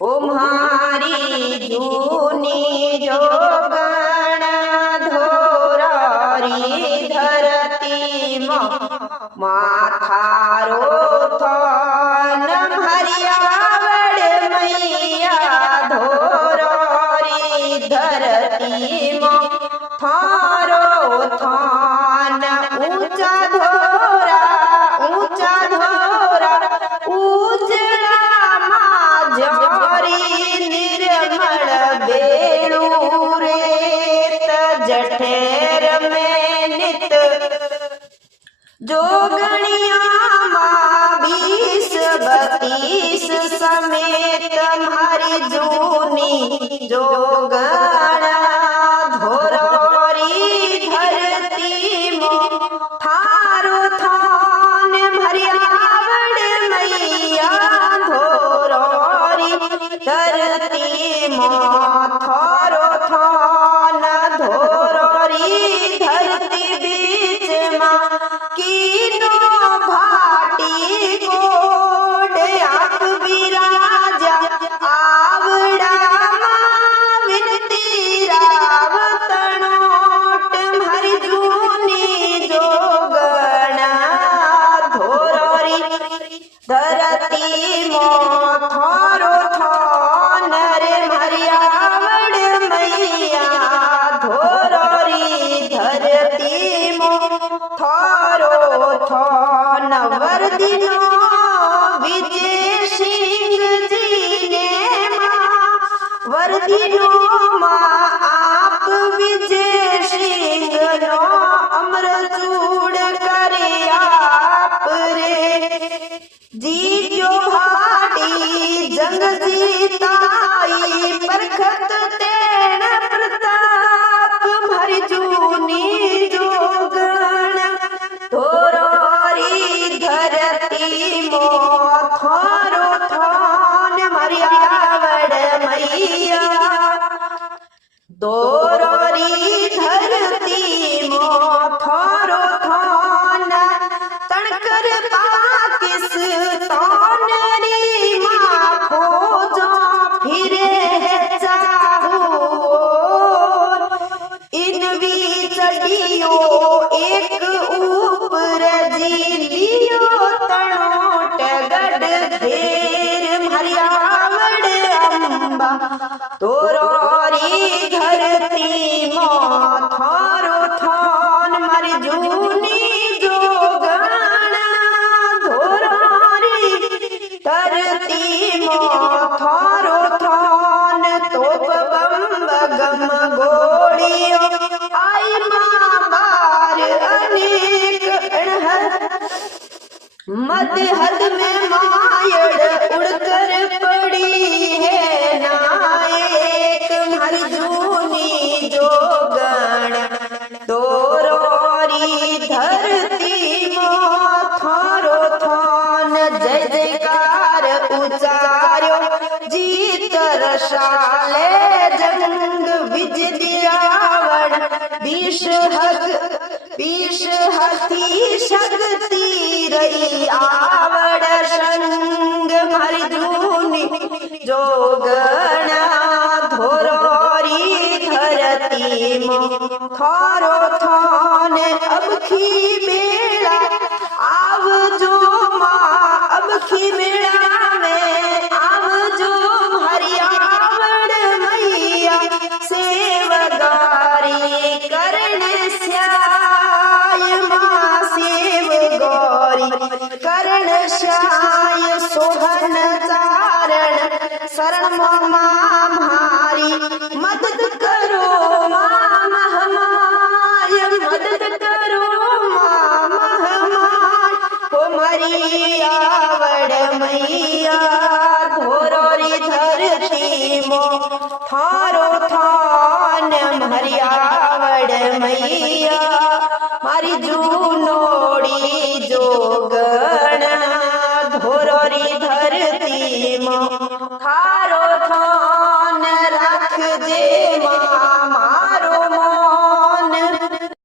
ओ मारी जूनी जोगण धोरारी धरती माथारो थान हरियावड़ मैया धोरारी धरती थारो थान ऊंचा धोरा उजड़ा माजरी निर्मल बेड़ू रेत जठेर में नित जोगणिया माँ 20-32 समेत मारी जूनी जोगण धोरारी धरती थारो थान हरियावड़ मैया धोरारी धरती थारो थान धोरारी धरती बीच माँ कीनो भाटी कोड आप विराजा आवड़ा विनती रावतनोट हरि जूनी जोगण धोरारी धरती थारो थान रे हरियावड़ मैया धोरारी धरती थारो थान वर्दिनो विजय सिंह जी ने माँ वर्दिनो माँ आप विजय सिंह नो अमरचूड़ करे आप रे जीजो भाटी जंग जीताई परखत तेण प्रताप हरि जूनी जोगण धोरारी धरती थारो थान हरियावड़ मैया धोरारी धरती थारो थान तणकर पाकिस्तान री माँ खोजा फिरे चाहू इनवी चढ़ियो एक ऊपर जिलियो तणोट गढ़ घेर हरियावड़ अम्बा धोरारी धरती थारो थान मारी जूनी जोगण धोरारी धरती थारो थान तोप बम गम गोड़ियो आई माँ बार अनेक मध्य हद में मायड़ उड़कर पड़ी है नायक हरि जूनी जोगण धोरारी धरती थारो थान जय जयकार उचार्यो जीत रसाले जंग विज दियावण बीस हथी शक्ति रही आवड़ संग हरि जूनी जोगण धोरारी धरती थारो थान अब खी बेड़ा आव जो माँ अब खी बेड़ा में आव जो हरियावड़ मैया सेवगारी करण श्याय माँ सेवगारी करण श्याय सोहन चारण शरण माँ भारी मदद करो माँ महमाय मदद करो माँ महमाय हो हरियावड़ मैया धोरारी धरती थारो थान हरियावड़ मैया मारी जूनोड़ी जोगण धोरारी धरती थारो